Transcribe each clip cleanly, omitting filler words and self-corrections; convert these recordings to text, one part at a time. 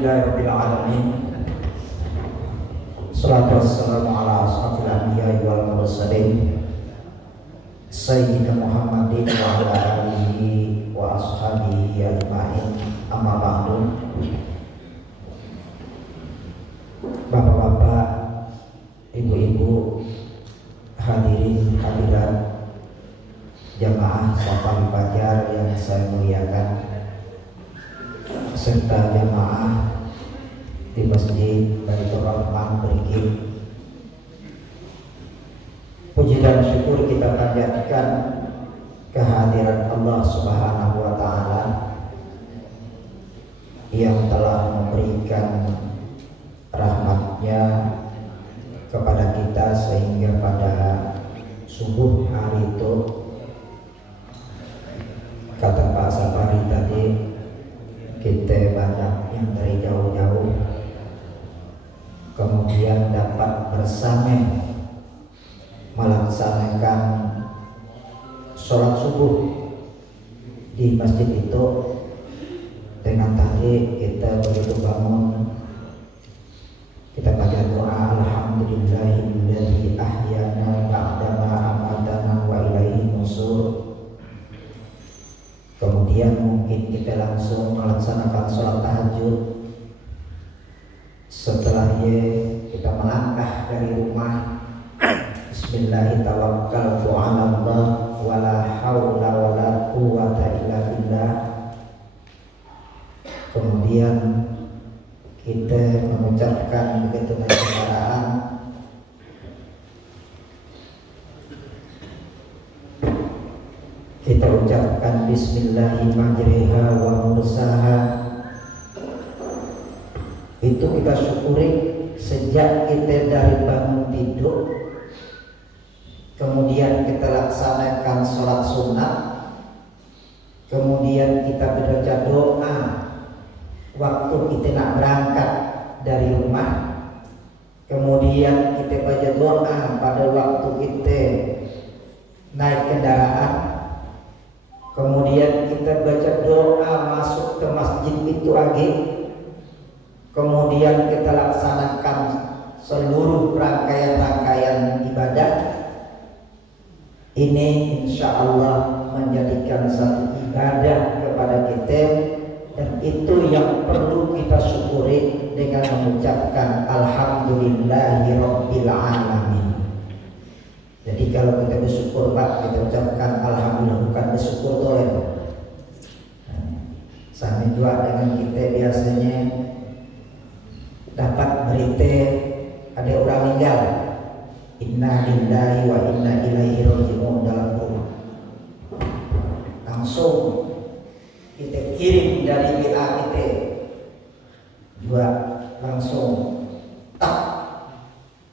Alhamdulillahirabbil alamin. Shalatu wassalamu ala asrofil anbiya'i wal mursalin Sayyidina Muhammadin wa ala alihi wa ashabihi ajma'in. Amma ba'du. Bapak-bapak, ibu-ibu, hadirin hadirat jamaah Shafal Fajar yang saya muliakan, serta jamaah di Masjid Baitur Rahman Beriki. Puji dan syukur kita panjatkan kehadiran Allah Subhanahu wa Ta'ala yang telah memberikan rahmatnya kepada kita sehingga pada subuh hari itu, kata Pak Safari tadi, kita banyak yang dari jauh-jauh kemudian dapat bersama melaksanakan sholat subuh di masjid itu. Dengan tadi kita begitu bangun, kita baca doa alhamdulillahilladzi ahyana ba'dama amatana wa ilaihi nusur. Kemudian mungkin kita langsung melaksanakan sholat tahajud. Setelahnya kita melangkah dari rumah, Bismillahirrahmanirrahim, Allah wala haula wala quwwata illa billah. Kemudian kita mengucapkan begitu banyak kendaraan, kita ucapkan Bismillahirrahmanirrahim wa mursaha. Itu kita syukuri sejak kita dari bangun tidur, kemudian kita laksanakan sholat sunnah, kemudian kita berbaca doa waktu kita nak berangkat dari rumah, kemudian kita baca doa pada waktu kita naik kendaraan, kemudian kita baca doa masuk ke masjid itu lagi, kemudian kita laksanakan seluruh rangkaian-rangkaian ibadah. Ini insya Allah menjadikan satu ibadah kepada kita, dan itu yang perlu kita syukuri dengan mengucapkan alhamdulillahirabbil alamin. Jadi kalau kita bersyukur Pak, kita ucapkan alhamdulillah, bukan bersyukur toh ya. Sama juga dengan kita biasanya dapat berita ada orang meninggal, inna lillahi wa inna ilaihi raji'un dalam rumah, langsung kita kirim dari WA kita juga langsung tak,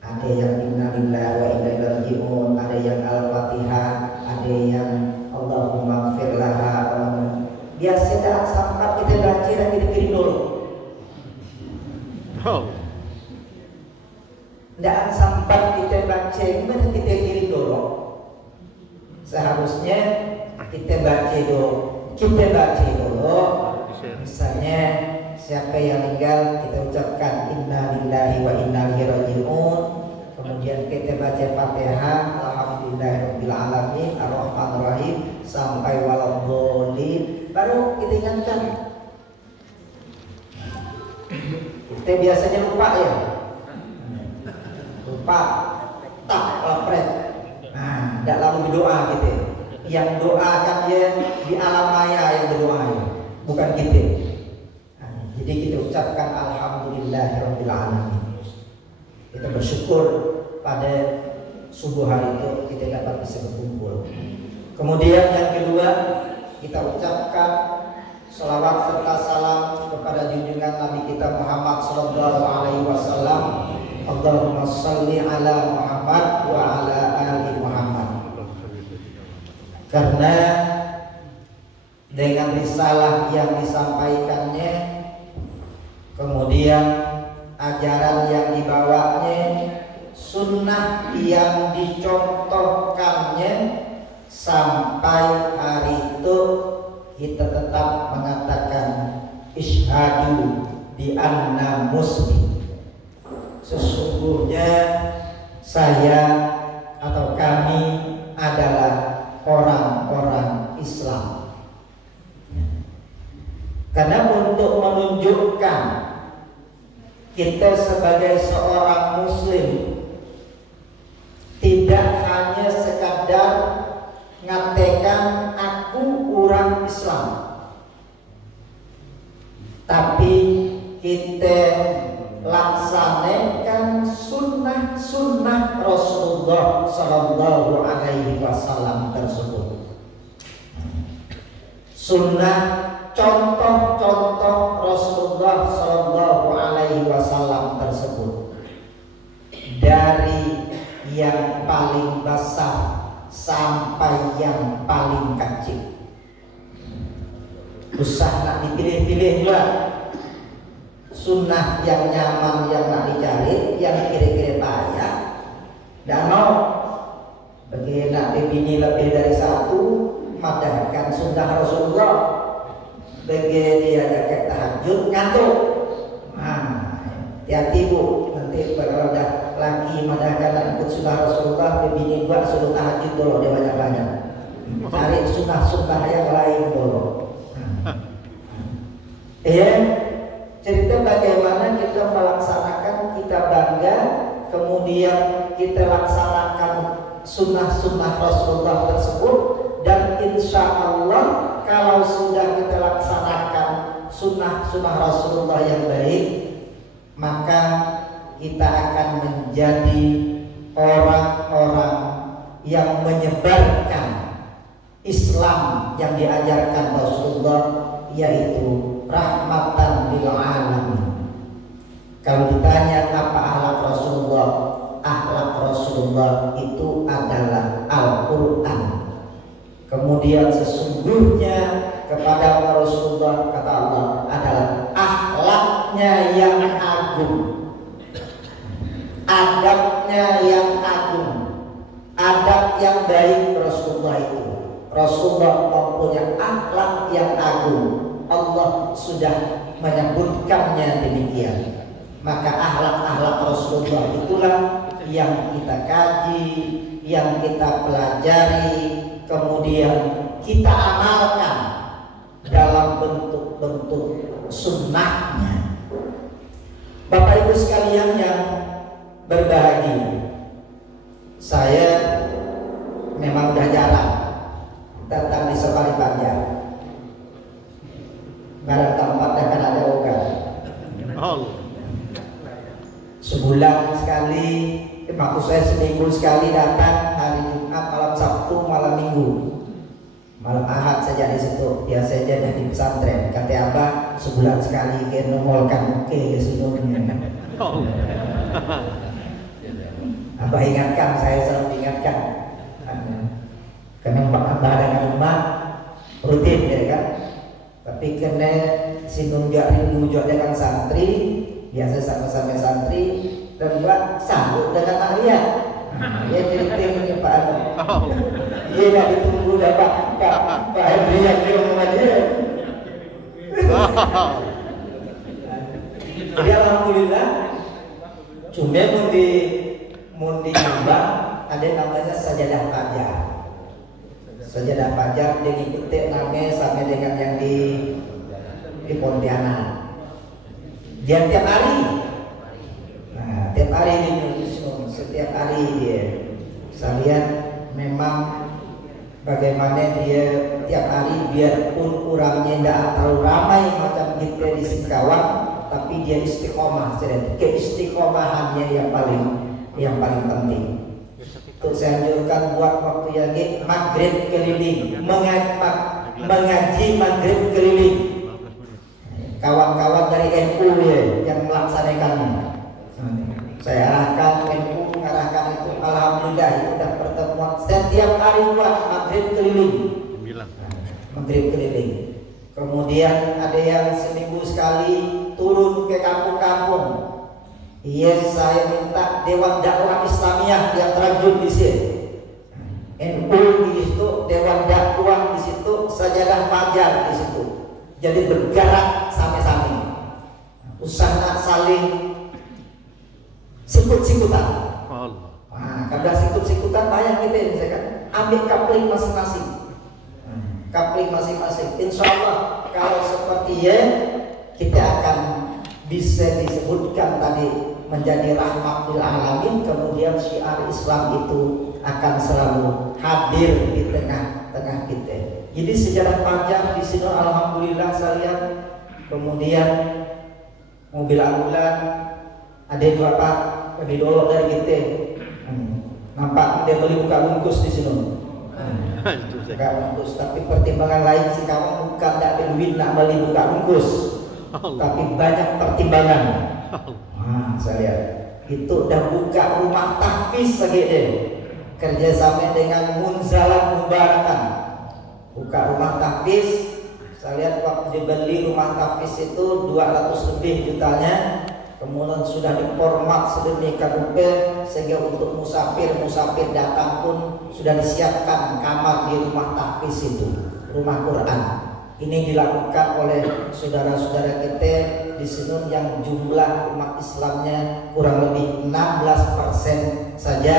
ada yang inna lillahi wa inna ilaihi raji'un, ada yang al-fatihah, ada yang Allahumma ighfir laha. Biasa dah sampai kita baca dan kita kirim dulu. Tidak sampai kita baca, kemudian kita kirim dulu. Seharusnya kita baca dulu. Misalnya siapa yang meninggal, kita ucapkan inna lillahi wa inna ilaihi raji'un. Kemudian kita baca Fatihah, alhamdulillahirabbil alamin, arrahmanirrahim sampai waladhdallin, baru kita ingatkan. Kita biasanya lupa ya, tak lepret. Nah, tidak lalu berdoa kita. Yang doa kan dia di alam maya yang berdoa, bukan kita. Nah, jadi kita ucapkan alhamdulillahirabbil alamin. Kita bersyukur pada subuh hari itu kita dapat bisa berkumpul. Kemudian yang kedua, kita ucapkan salawat serta salam kepada junjungan Nabi kita Muhammad sallallahu alaihi wasallam. Allahumma shalli ala Muhammad wa ala ali Muhammad. Karena dengan risalah yang disampaikannya, kemudian ajaran yang dibawanya, sunnah yang dicontohkannya, sampai hari itu kita tetap mengatakan isyhadu bi anna muslim. Sesungguhnya saya atau kami adalah orang-orang Islam. Karena untuk menunjukkan kita sebagai seorang muslim tidak hanya sekadar ngatakan aku orang Islam, tapi kita laksanakan sunnah Rasulullah Sallallahu Alaihi Wasallam tersebut. Sunnah contoh-contoh Rasulullah Sallallahu Alaihi Wasallam tersebut, dari yang paling besar sampai yang paling kecil. Usah nak dipilih-pilih juga. Sunnah yang nyaman yang nak dicari, yang kira-kira payah, dan mau bagi nak bini lebih dari satu, madahkan sunnah Rasulullah. Bagi dia jaga tahajud ngantuk, hati-hati bu, nanti kalau dah laki madahkan nak ikut sunnah Rasulullah, bini buat suruh tahajud dulu dia banyak-banyak, cari sunnah-sunnah yang lain dulu. Cerita bagaimana kita melaksanakan, kita bangga, kemudian kita laksanakan sunnah-sunnah Rasulullah tersebut, dan insya Allah kalau sudah kita laksanakan sunnah-sunnah Rasulullah yang baik, maka kita akan menjadi orang-orang yang menyebarkan Islam yang diajarkan Rasulullah, yaitu rahmatan lil alamin. Kalau ditanya apa akhlak Rasulullah, akhlak Rasulullah itu adalah Al-Quran. Kemudian sesungguhnya kepada Rasulullah, kata Allah, adalah akhlaknya yang agung, adabnya yang agung, adab yang baik. Rasulullah itu, Rasulullah mempunyai akhlak yang agung. Allah sudah menyebutkannya demikian. Maka akhlak-akhlak Rasulullah itulah yang kita kaji, yang kita pelajari, kemudian kita amalkan dalam bentuk-bentuk sunnahnya. Bapak Ibu sekalian yang berbahagia, saya memang udah jarang datang di Safari Banjar. Barang tempat akan ada oga. Sebulan sekali, maksud saya seminggu sekali datang, hari Jumat, malam Sabtu, malam Minggu, malam Ahad saja di situ. Biasa saja di pesantren. Kata Abah sebulan sekali ke nongolkan ke seluruhnya. Abah ingatkan, saya selalu ingatkan. Karena Abah dengan rumah rutin ya kan. Tapi kena sinunjak rindu juga dengan santri, biasa sama-sama santri, dan juga sambut dengan ahliah. Dia cerita Pak Anu. Dia dah ditunggu dapat Pak Henry yang dia sama dia. Jadi alhamdulillah, cuma mundi nyambang ada namanya sajadah fajar. Sajadah fajar dia ikuti namanya sama dengan yang di Pontianak. Dia tiap hari. Nah, tiap hari di Indonesia, setiap hari dia. Saya lihat memang bagaimana dia tiap hari, biarpun orangnya tidak terlalu ramai macam kita di Singkawang, tapi dia istiqomah. Keistiqomahannya yang paling penting. Untuk saya anjurkan buat waktu lagi maghrib keliling, mengaji maghrib keliling. Kawan-kawan dari NU ya, yang melaksanakannya. Saya arahkan NU mengarahkan itu, alhamdulillah itu sudah pertemuan setiap hari buat maghrib keliling. Maghrib keliling. Kemudian ada yang seminggu sekali turun ke kampung-kampung. Iya, saya minta Dewan Dakwah Islamiyah yang terjun di sini. NU di situ, Dewan Dakwah di situ, Sajadah Fajar di situ. Jadi bergerak sama-sama. Usaha saling sikut-sikutan. Nah, kada sikut-sikutan bayang kita misalkan ambil kapling masing-masing. Kapling masing-masing. Insya Allah kalau seperti ya kita akan bisa disebutkan tadi menjadi rahmat lil alamin, kemudian syiar Islam itu akan selalu hadir di tengah-tengah kita. Jadi sejarah panjang di sini alhamdulillah saya lihat. Kemudian mobil ambulan ada berapa lebih dulu dari kita. Nampak dia beli buka bungkus di sini. Buka bungkus, tapi pertimbangan lain si kawan bukan tak ada duit nak beli buka bungkus, tapi banyak pertimbangan. Saya lihat itu udah buka rumah tahfiz lagi deh, kerjasama dengan Munzalah Mubarakan, buka rumah tahfiz. Saya lihat waktu dibeli rumah tahfiz itu 200 lebih jutanya, kemudian sudah diformat sedemikian rupa sehingga untuk musafir datang pun sudah disiapkan kamar di rumah tahfiz itu, rumah Quran. Ini dilakukan oleh saudara-saudara kita di sini yang jumlah umat Islamnya kurang lebih 16% saja,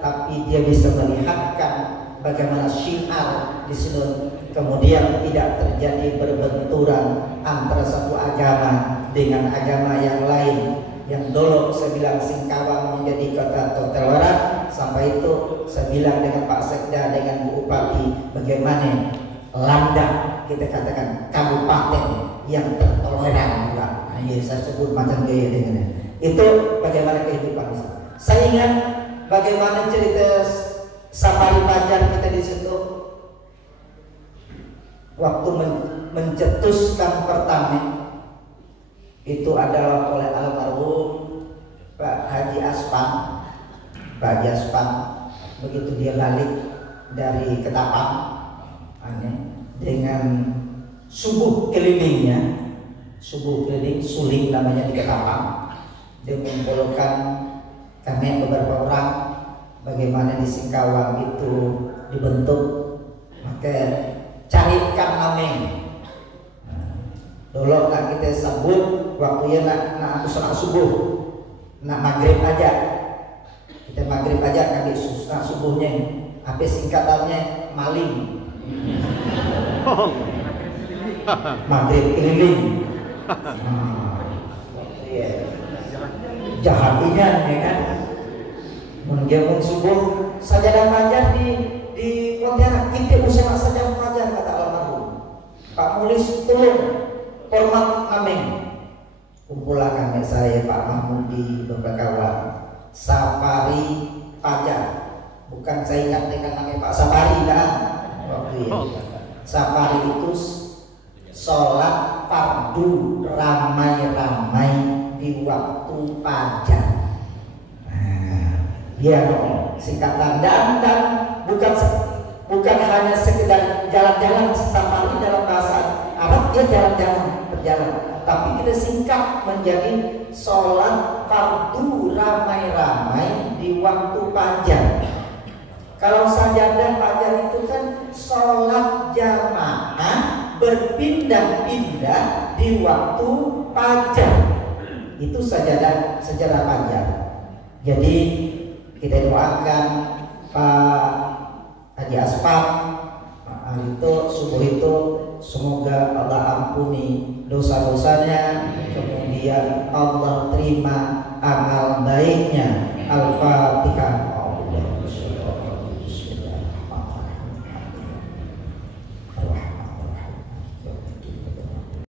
tapi dia bisa melihatkan bagaimana syiar di sini kemudian tidak terjadi berbenturan antara satu agama dengan agama yang lain. Yang dulu saya bilang Singkawang menjadi kota toleran, sampai itu saya bilang dengan Pak Sekda, dengan Bu Bupati, bagaimana Landak kita katakan kabupaten yang tertoleran juga. Nah, ya, saya sebut macam gaya dengan itu bagaimana kehidupan. Saya ingat bagaimana cerita safari pelajar kita di situ waktu mencetuskan pertama itu adalah oleh almarhum Pak Haji Aspan. Pak Haji Aspan begitu dia balik dari Ketapang dengan subuh kelilingnya, subuh keliling suling namanya di Ketapang, dia mengumpulkan kami beberapa orang bagaimana di Singkawang itu dibentuk, maka carikan namanya. Dulu nak kita sambut waktu ya nak sholat subuh, nak maghrib aja, kita maghrib aja kami subuhnya, apa singkatannya maling. Maghrib keliling, jahatinya ya kan. Menjelang subuh sajadah fajar di Pontianak, kita usaha sajadah fajar kata almarhum Pak Mulis, tolong hormat amin. Kumpulah kami saya Pak Mahmudi beberapa kawan safari fajar, bukan saya ingat dengan nama Pak Safari kan. Waktu safari itu sholat fardu ramai-ramai di waktu fajar. Ya, singkatan dan bukan hanya sekedar jalan-jalan safari dalam bahasa Arab, dia jalan-jalan berjalan, tapi kita singkat menjadi sholat fardu ramai-ramai di waktu fajar. Kalau sajadah fajar itu kan sholat jamaah berpindah-pindah di waktu fajar, itu sajadah sejarah fajar. Jadi kita doakan Pak Haji Aspak itu subuh itu semoga Allah ampuni dosa-dosanya, kemudian Allah terima amal baiknya. Al-Fatihah.